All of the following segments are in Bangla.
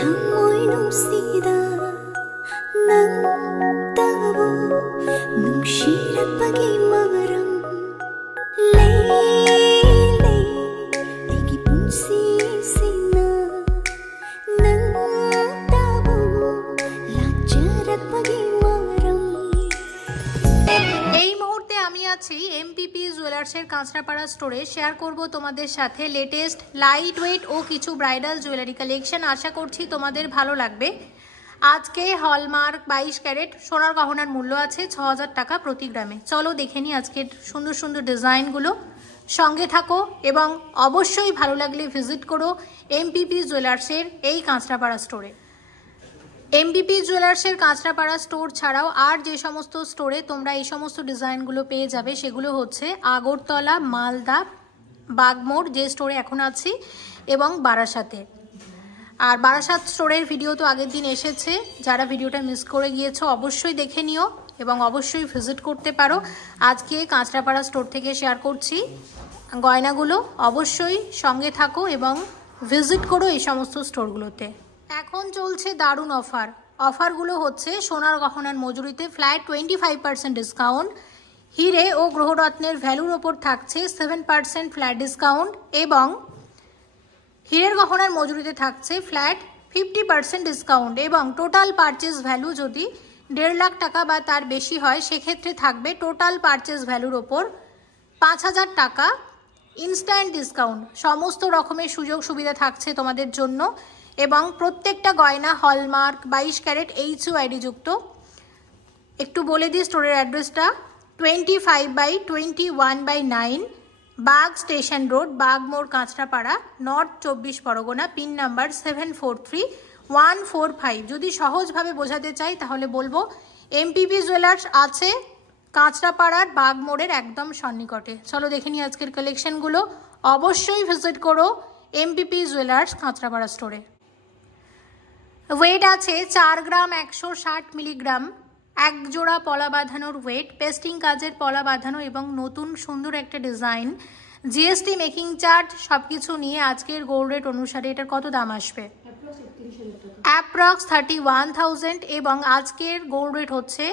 ꯊꯃꯣꯏ ꯅꯨꯡꯁꯤꯗ ꯅꯪꯇꯕꯨ ꯅꯨꯡꯁꯤꯔꯛꯄꯒꯤ ꯃꯔꯝ ꯂꯩ ꯑꯩꯒꯤ ꯄꯨꯟꯁꯤꯁꯤꯅ ꯅꯪꯇꯕꯨ ꯂꯥꯛꯆꯔꯛꯄꯒꯤ মরম। এই মুহূর্তে আমি আছি এমপিপি জুয়েলার্সের কাঁচরাপাড়া স্টোরে। শেয়ার করব তোমাদের সাথে লেটেস্ট লাইট ওয়েট ও কিছু ব্রাইডাল জুয়েলারি কালেকশন। আশা করছি তোমাদের ভালো লাগবে। আজকে হলমার্ক 22 ক্যারেট সোনার গহনার মূল্য আছে 6000 টাকা প্রতি গ্রামে। চলো দেখে নিই আজকের সুন্দর সুন্দর ডিজাইনগুলো। সঙ্গে থাকো এবং অবশ্যই ভালো লাগলে ভিজিট করো এমপিপি জুয়েলার্সের এই কাঁচরাপাড়া স্টোরে। এমপিপি জুয়েলার্সের কাঁচরাপাড়া স্টোর ছাড়াও আর যে সমস্ত স্টোরে তোমরা এই সমস্ত ডিজাইনগুলো পেয়ে যাবে সেগুলো হচ্ছে আগরতলা, মালদা, বাগমোড় যে স্টোরে এখন আছি, এবং বারাসাতে। আর বারাসাত স্টোরের ভিডিও তো আগের দিন এসেছে, যারা ভিডিওটা মিস করে গিয়েছো অবশ্যই দেখে নিও এবং অবশ্যই ভিজিট করতে পারো। আজকে কাঁচরাপাড়া স্টোর থেকে শেয়ার করছি গয়নাগুলো। অবশ্যই সঙ্গে থাকো এবং ভিজিট করো এই সমস্ত স্টোরগুলোতে। এখন চলছে দারুণ অফার। অফারগুলো হচ্ছে সোনার গহনার মজুরিতে ফ্ল্যাট 25% ডিসকাউন্ট, হিরে ও গ্রহরত্নের ভ্যালুর ওপর থাকছে 7% ফ্ল্যাট ডিসকাউন্ট, এবং হীরের গহনার মজুরিতে থাকছে ফ্ল্যাট 50% ডিসকাউন্ট, এবং টোটাল পারচেজ ভ্যালু যদি 1.5 লাখ টাকা বা তার বেশি হয় সেক্ষেত্রে থাকবে টোটাল পারচেজ ভ্যালুর ওপর 5000 টাকা ইনস্ট্যান্ট ডিসকাউন্ট। সমস্ত রকমের সুযোগ সুবিধা থাকছে তোমাদের জন্য, এবং প্রত্যেকটা গয়না হলমার্ক 22 ক্যারেট HUID যুক্ত। একটু বলে দিই স্টোরের অ্যাড্রেসটা 25/21/9 Bag station road, Bagmore, Kanchrapara, north 24 Pargana. Pin number 743145। যদি সহজভাবে বোঝাতে চাই তাহলে বলবো এমপিপি জুয়েলার্স আছে কাঁচরাপাড়ার বাগমোড়ের একদম সন্নিকটে। চলো দেখে নিই আজকের কালেকশনগুলো। অবশ্যই ভিজিট করো এমপিপি জুয়েলার্স কাঁচরাপাড়া স্টোরে। ওয়েট আছে 4 গ্রাম 160 মিলিগ্রাম, এক জোড়া পলা বাঁধানোর ওয়েট, পেস্টিং কাজের পলা বাঁধানো এবং নতুন সুন্দর একটা ডিজাইন। জিএসটি মেকিং চার্জ সবকিছু নিয়ে আজকের গোল্ড রেট অনুসারে এটার কত দাম আসবে? অ্যাপ্রক্স 31,000, এবং আজকের গোল্ড রেট হচ্ছে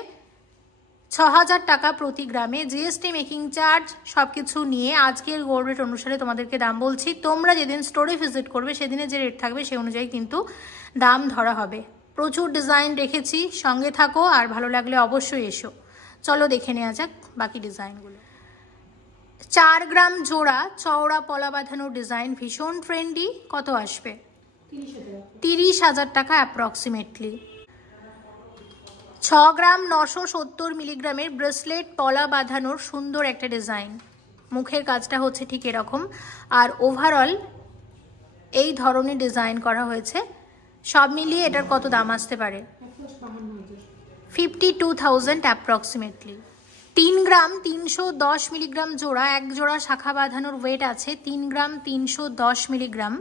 6000 টাকা প্রতি গ্রামে। জিএসটি মেকিং চার্জ সবকিছু নিয়ে আজকের গোল্ড রেট অনুসারে তোমাদেরকে দাম বলছি। তোমরা যেদিন স্টোরে ভিজিট করবে সেদিনে যে রেট থাকবে সেই অনুযায়ী কিন্তু দাম ধরা হবে। প্রচুর ডিজাইন রেখেছি, সঙ্গে থাকো আর ভালো লাগলে অবশ্যই এসো। চলো দেখে নেওয়া যাক বাকি ডিজাইনগুলো। 4 গ্রাম জোড়া চওড়া পলা বাঁধানোর ডিজাইন, ভীষণ ট্রেন্ডি। কত আসবে? 30,000 টাকা অ্যাপ্রক্সিমেটলি। 6 গ্রাম 970 মিলিগ্রামের ব্রেসলেট পলা বাঁধানোর সুন্দর একটা ডিজাইন। মুখের কাজটা হচ্ছে ঠিক এরকম, আর ওভারঅল এই ধরনের ডিজাইন করা হয়েছে। সব মিলিয়ে এটার কত দাম আসতে পারে? 52,000 অ্যাপ্রক্সিমেটলি। 3 গ্রাম 310 মিলিগ্রাম জোড়া, এক জোড়া শাখা বাঁধানোর ওয়েট আছে 3 গ্রাম 310 মিলিগ্রাম।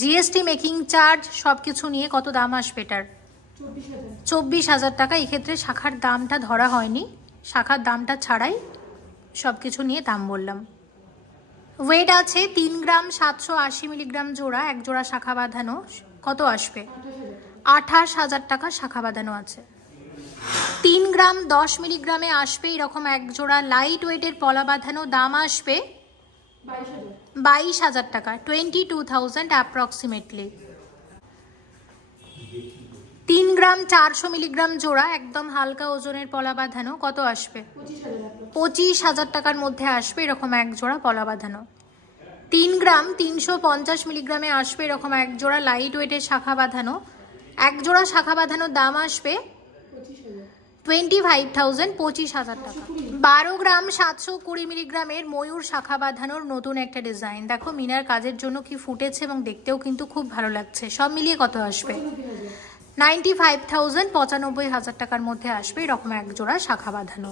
জিএসটি মেকিং চার্জ সবকিছু নিয়ে কত দাম আসবে এটার? 24,000 টাকা। এক্ষেত্রে শাখার দামটা ধরা হয়নি, শাখার দামটা ছাড়াই সবকিছু নিয়ে দাম বললাম। ওয়েট আছে 3 গ্রাম 780 মিলিগ্রাম জোড়া, এক জোড়া শাখা বাঁধানো। কত আসবে? 28,000 টাকা শাখা বাঁধানো আছে। 3 গ্রাম 10 মিলিগ্রামে আসবে এরকম এক জোড়া লাইট ওয়েটের পলা বাঁধানো, দাম আসবে 22,000 টাকা, 22,000 অ্যাপ্রক্সিমেটলি। 3 গ্রাম 400 মিলিগ্রাম জোড়া একদম হালকা ওজনের পলা বাঁধানো, কত আসবে? 25,000 টাকার মধ্যে আসবে এরকম এক জোড়া পলা বাঁধানো। 3 গ্রাম 350 মিলিগ্রামে আসবে এরকম এক জোড়া লাইট ওয়েটের শাখা বাঁধানো, এক জোড়া শাখা বাঁধানোর দাম আসবে 25,000, 25,000 টাকা। 12 গ্রাম 720 মিলিগ্রামের ময়ূর শাখা বাঁধানোর নতুন একটা ডিজাইন। দেখো মিনার কাজের জন্য কি ফুটেছে এবং দেখতেও কিন্তু খুব ভালো লাগছে। সব মিলিয়ে কত আসবে? 95,000, 95,000 টাকার মধ্যে আসবে এরকম এক জোড়া শাখা বাঁধানো।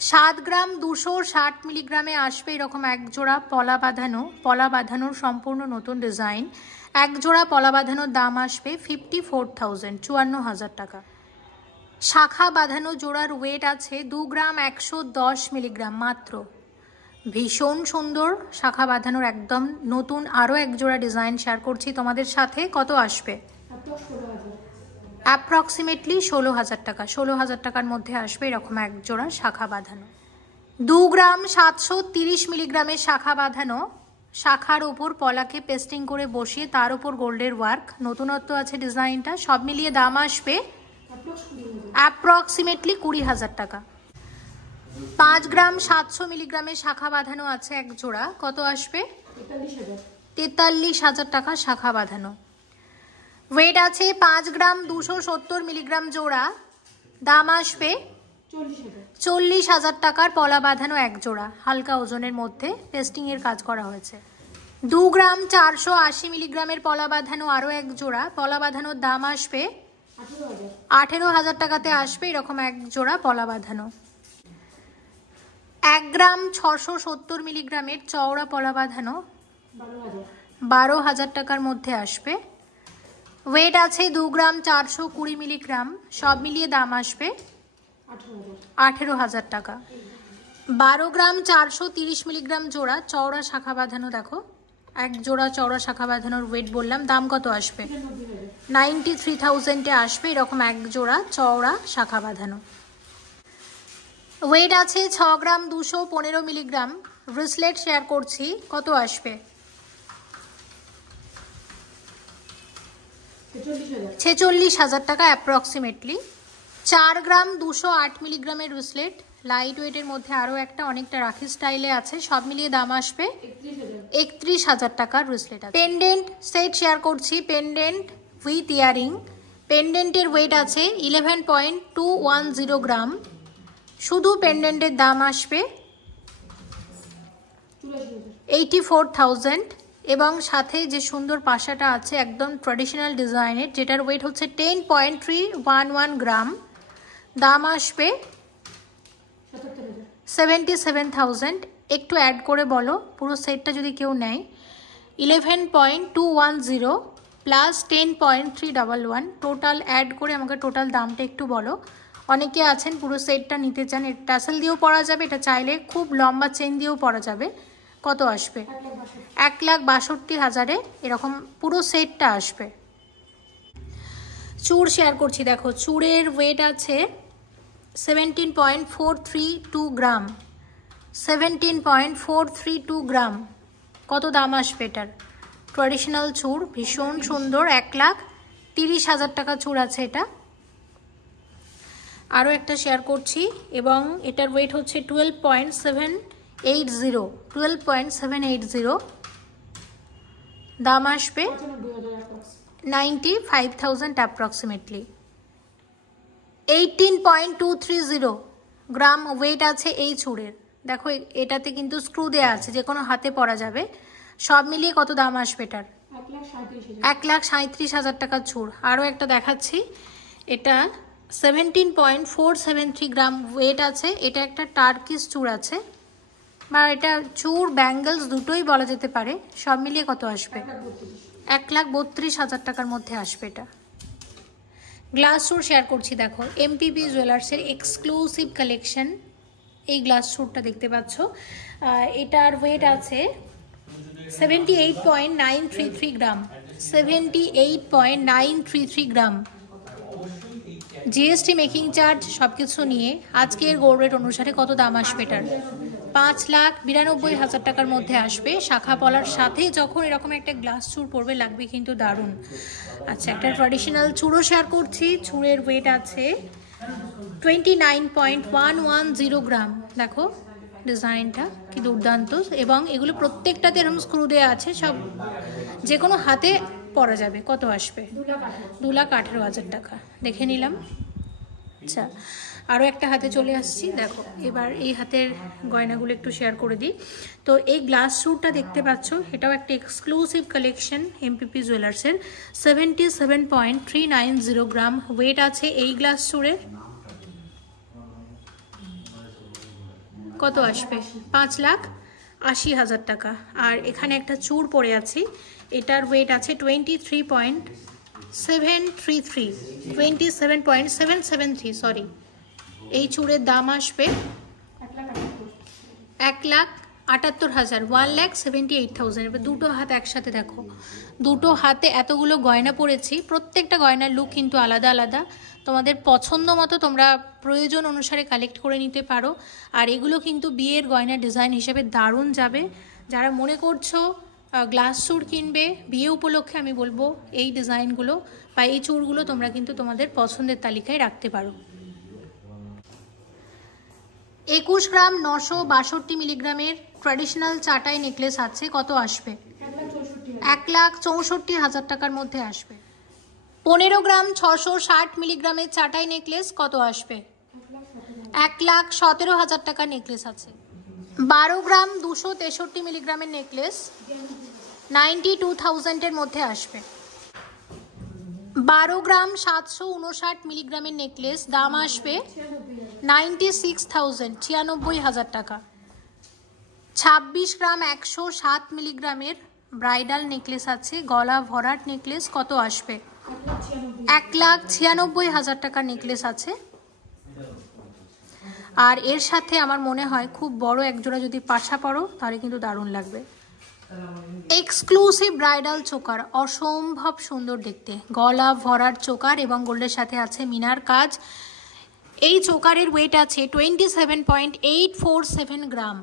7 গ্রাম 260 মিলিগ্রামে আসবে এরকম এক জোড়া পলা বাঁধানো, পলা বাঁধানোর সম্পূর্ণ নতুন ডিজাইন। এক জোড়া পলা বাঁধানোর দাম আসবে 54,000, 54,000 টাকা। শাখা বাঁধানো জোড়ার ওয়েট আছে 2 গ্রাম 110 মিলিগ্রাম মাত্র। ভীষণ সুন্দর শাখা বাঁধানোর একদম নতুন আরও এক জোড়া ডিজাইন শেয়ার করছি তোমাদের সাথে। কত আসবে? অ্যাপ্রক্সিমেটলি 16,000 টাকা। 16,000 টাকার মধ্যে আসবে এরকম এক জোড়া শাখা বাঁধানো। 2 গ্রাম 730 মিলিগ্রামের শাখা বাঁধানো, শাখার ওপর পলাকে পেস্টিং করে বসিয়ে তার উপর গোল্ডের ওয়ার্ক। নতুনত্ব আছে ডিজাইনটা। সব মিলিয়ে দাম আসবে অ্যাপ্রক্সিমেটলি 20,000 টাকা। 5 গ্রাম 700 মিলিগ্রামের শাখা বাঁধানো আছে এক জোড়া। কত আসবে? 43,000 টাকা শাখা বাঁধানো। ওয়েট আছে 5 গ্রাম 270 মিলিগ্রাম জোড়া। দাম আসবে 40,000 টাকার পলা বাঁধানো এক জোড়া, হালকা ওজনের মধ্যে পেস্টিং এর কাজ করা হয়েছে। 2 গ্রাম 480 মিলিগ্রামের পলা বাঁধানো আরও এক জোড়া। পলা বাঁধানোর দাম আসবে 18,000 টাকাতে আসবে এরকম এক জোড়া পলা বাঁধানো। 1 গ্রাম 670 মিলিগ্রামের চওড়া পলা বাঁধানো 12,000 টাকার মধ্যে আসবে। ওয়েট আছে 2 গ্রাম 420 মিলিগ্রাম। সব মিলিয়ে দাম আসবে 18,000 টাকা। 12 গ্রাম 430 মিলিগ্রাম জোড়া চওড়া শাখা বাঁধানো। দেখো এক জোড়া চওড়া শাখা বাঁধানোর ওয়েট বললাম। দাম কত আসবে? 93,000-এ আসবে এরকম এক জোড়া চওড়া শাখা বাঁধানো। ওয়েট আছে 6 গ্রাম 215 মিলিগ্রাম ব্রেসলেট শেয়ার করছি। কত আসবে? 46,000 টাকা অ্যাপ্রক্সিমেটলি। 4 গ্রাম 208 মিলিগ্রামের ব্রেসলেট, লাইট ওয়েটের মধ্যে আরও একটা অনেকটা রাখি স্টাইলে আছে। সব মিলিয়ে দাম আসবে 31,000 টাকার ব্রেসলেট আছে। পেন্ডেন্ট সেট শেয়ার করছি, পেন্ডেন্ট উইথ ইয়ারিং। পেন্ডেন্টের ওয়েট আছে 11.210 গ্রাম। শুধু পেন্ডেন্টের দাম আসবে 84,000 এবং সাথে যে সুন্দর পাশাটা আছে একদম ট্র্যাডিশনাল ডিজাইনের, যেটার ওয়েট হচ্ছে 10.311 গ্রাম। দাম আসবে 77,000। একটু অ্যাড করে বলো পুরো সেটটা যদি কেউ নেয়। 11.210 প্লাস 10.311 টোটাল অ্যাড করে আমাকে টোটাল দামটা একটু বলো। অনেকে আছেন পুরো সেটটা নিতে চান, এটা টাসেল দিয়েও পরা যাবে, এটা চাইলে খুব লম্বা চেন দিয়েও পরা যাবে। কত আসবে? 1,62,000-এ এরকম পুরো সেটটা আসবে। চূড় শেয়ার করছি, দেখো চূড়ের ওয়েট আছে 17.432 গ্রাম। 17.432 গ্রাম। কত দাম আসবে এটার? ট্র্যাডিশনাল চূড়, ভীষণ সুন্দর। 1,30,000 টাকা চূড় আছে এটা। আরও একটা শেয়ার করছি এবং এটার ওয়েট হচ্ছে 12.780। দাম আসবে 95,000 অ্যাপ্রক্সিমেটলি। 18.230 গ্রাম ওয়েট আছে এই চূড়ের। দেখো এটাতে কিন্তু স্ক্রু দেওয়া আছে, যে কোনো হাতে পরা যাবে। সব মিলিয়ে কত দাম আসবে এটার? 1,37,000 টাকার চূড়। আরও একটা দেখাচ্ছি, এটা 17.473 গ্রাম ওয়েট আছে। এটা একটা টার্কিশ চূড় আছে, বা এটা চূড় ব্যাঙ্গলস দুটোই বলা যেতে পারে। সব মিলিয়ে কত আসবে? 1,32,000 টাকার মধ্যে আসবে এটা। গ্লাস চূড় শেয়ার করছি, দেখো এমপিপি জুয়েলার্সের এক্সক্লুসিভ কালেকশন। এই গ্লাস চূড়টা দেখতে পাচ্ছ, এটার ওয়েট আছে 78.933 গ্রাম। 78.933 গ্রাম। জিএসটি মেকিং চার্জ সব কিছু নিয়ে আজকের গোল্ড রেট অনুসারে কত দাম আসবে এটার? 5,92,000 টাকার মধ্যে আসবে। শাখা পলার সাথে যখন এরকম একটা গ্লাস চূড় পরবে লাগবে কিন্তু দারুণ। আচ্ছা, একটা ট্র্যাডিশনাল চূড়ও শেয়ার করছি। চূড়ের ওয়েট আছে 29.110 গ্রাম। দেখো ডিজাইনটা কি দুর্দান্ত, এবং এগুলো প্রত্যেকটাতে এরকম স্ক্রু দেওয়া আছে, সব যে কোনো হাতে পরা যাবে। কত আসবে? 2,18,000 টাকা। দেখে নিলাম। আচ্ছা, আরও একটা হাতে চলে আসছি। দেখো এবার এই হাতের গয়নাগুলো একটু শেয়ার করে দিই। তো এই গ্লাস চূড়টা দেখতে পাচ্ছ, এটাও একটা এক্সক্লুসিভ কালেকশন এমপিপি জুয়েলার্সের। 77.390 গ্রাম ওয়েট আছে এই গ্লাস চূড়ের। কত আসবে? 5,80,000 টাকা। আর এখানে একটা চূড় পরে আছি, এটার ওয়েট আছে 27.773 সরি। এই চূড়ের দাম আসবে 1,00,000 78,000, 1,78,000। এবার দুটো হাত একসাথে দেখো, দুটো হাতে এতগুলো গয়না পরেছি, প্রত্যেকটা গয়নার লুক কিন্তু আলাদা আলাদা। তোমাদের পছন্দ মতো তোমরা প্রয়োজন অনুসারে কালেক্ট করে নিতে পারো। আর এগুলো কিন্তু বিয়ের গয়না ডিজাইন হিসেবে দারুণ যাবে। যারা মনে করছো গ্লাস চুর কিনবে বিয়ে উপলক্ষে, আমি বলবো এই ডিজাইনগুলো বা এই চুরগুলো তোমরা কিন্তু তোমাদের পছন্দের তালিকায় রাখতে পারো। 21 গ্রাম 962 মিলিগ্রামের ট্র্যাডিশনাল চাটাই নেকলেস আছে, কত আসবে? 1,64,000 টাকার মধ্যে আসবে। 15 গ্রাম 660 মিলিগ্রামের চাটাই নেকলেস কত আসবে? 1,17,000 টাকার নেকলেস আছে। 12 গ্রাম 263 মিলিগ্রামের নেকলেস 92,000 এর মধ্যে আসবে। 12 গ্রাম 759 মিলিগ্রামের নেকলেস দাম আসবে 96,000, 96,000 টাকা। 26 গ্রাম 107 মিলিগ্রামের ব্রাইডাল নেকলেস আছে, গলা ভরাট নেকলেস, কত আসবে? 1,96,000 টাকার নেকলেস আছে। আর এর সাথে আমার মনে হয় খুব বড় একজোড়া যদি পাশা পরো তাহলে কিন্তু দারুণ লাগবে। এক্সক্লুসিভ ব্রাইডাল চোকার, অসম্ভব সুন্দর দেখতে, গলা ভরাট চোকার এবং গোল্ডের সাথে আছে মিনার কাজ। এই চোকারের ওয়েট আছে 27.847 গ্রাম।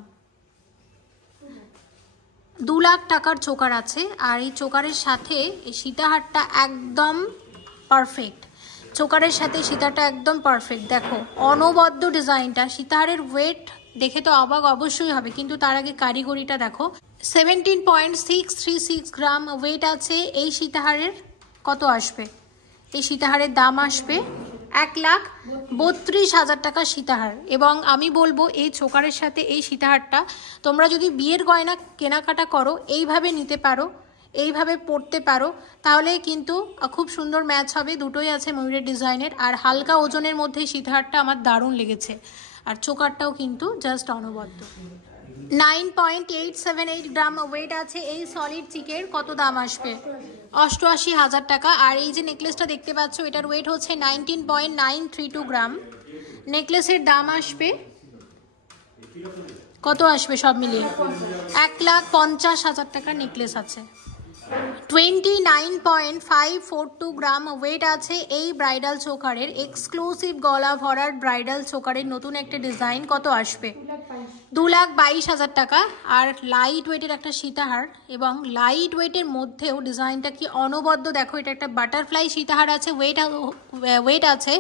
2 লাখ টাকার চোকার আছে। আর এই চোকারের সাথে এই সীতাহারটা একদম পারফেক্ট, চোকারের সাথে সীতাটা একদম পারফেক্ট। দেখো অনবদ্য ডিজাইনটা, সীতাহারের ওয়েট দেখে তো অবাক অবশ্যই হবে, কিন্তু তার আগে কারিগরিটা দেখো। 17.636 গ্রাম ওয়েট আছে এই সীতাহারের, কত আসবে? এই সীতাহারের দাম আসবে 1,32,000 টাকা সীতাহার। এবং আমি বলবো এই চোকারের সাথে এই সীতাহারটা তোমরা যদি বিয়ের গয়না কেনাকাটা করো এইভাবে নিতে পারো, এইভাবে পরতে পারো, তাহলে কিন্তু খুব সুন্দর ম্যাচ হবে। দুটোই আছে ময়ূরের ডিজাইনের। আর হালকা ওজনের মধ্যে সীতাহারটা আমার দারুণ লেগেছে। আর চোকারটাও কিন্তু জাস্ট অনবদ্য। 9.878 গ্রাম ওয়েট আছে এই সলিড চিকের, কত দাম আসবে? 88,000 টাকা। আর এই যে নেকলেসটা দেখতে পাচ্ছ এটার ওয়েট হচ্ছে 19.932 গ্রাম। নেকলেসের দাম আসবে কত আসবে সব মিলিয়ে? 1,50,000 টাকার নেকলেস আছে। 29.542 গ্রাম ওয়েট আছে এই ব্রাইডাল চোকারের, এক্সক্লুসিভ গলা ভরার ব্রাইডাল চোকারের নতুন একটা ডিজাইন, কত আসবে? 2,22,000 টাকা। আর লাইট ওয়েটের একটা সীতাহার, এবং লাইট ওয়েটের মধ্যেও ডিজাইনটা কি অনবদ্য দেখো। এটা একটা বাটারফ্লাই সীতাহার আছে, ওয়েট আছে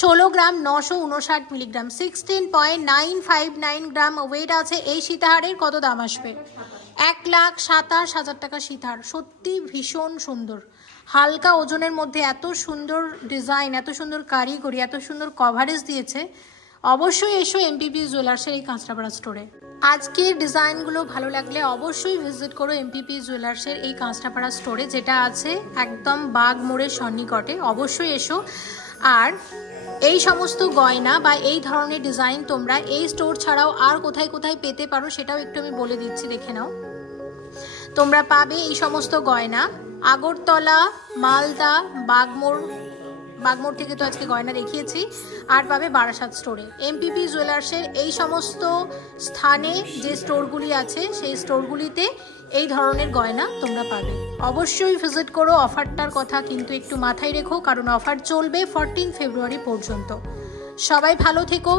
16 গ্রাম 959 মিলিগ্রাম। 16.959 গ্রাম ওয়েট আছে এই সীতাহারের, কত দাম আসবে? 1,27,000 টাকা সীতাহার। সত্যি ভীষণ সুন্দর, হালকা ওজনের মধ্যে এত সুন্দর ডিজাইন, এত সুন্দর কারিগরি, এত সুন্দর কভারেজ দিয়েছে। অবশ্যই এসো এমপিপি জুয়েলার্সের এই কাঁচরাপাড়া স্টোরে। আজকের ডিজাইনগুলো ভালো লাগলে অবশ্যই ভিজিট করো এমপিপি জুয়েলার্সের এই কাঁচরাপাড়া স্টোরে, যেটা আছে একদম বাগ মোড়ের সন্নিকটে। অবশ্যই এসো। আর এই সমস্ত গয়না বা এই ধরনের ডিজাইন তোমরা এই স্টোর ছাড়াও আর কোথায় কোথায় পেতে পারো সেটাও একটু আমি বলে দিচ্ছি, দেখে নাও। তোমরা পাবে এই সমস্ত গয়না আগরতলা, মালদা, বাগমোড় থেকে তো আজকে গয়না দেখিয়েছি, আর পাবে বারাসাত স্টোরে। এমপিপি জুয়েলার্সের এই সমস্ত স্থানে যে স্টোরগুলি আছে সেই স্টোরগুলিতে এই ধরনের গয়না তোমরা পাবে। অবশ্যই ভিজিট করো। অফারটার কথা কিন্তু একটু মাথায় রেখো, কারণ অফার চলবে 14 ফেব্রুয়ারি পর্যন্ত। সবাই ভালো থেকো,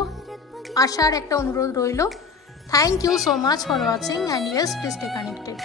আসার একটা অনুরোধ রইল। Thank you so much for watching, and yes, please stay connected.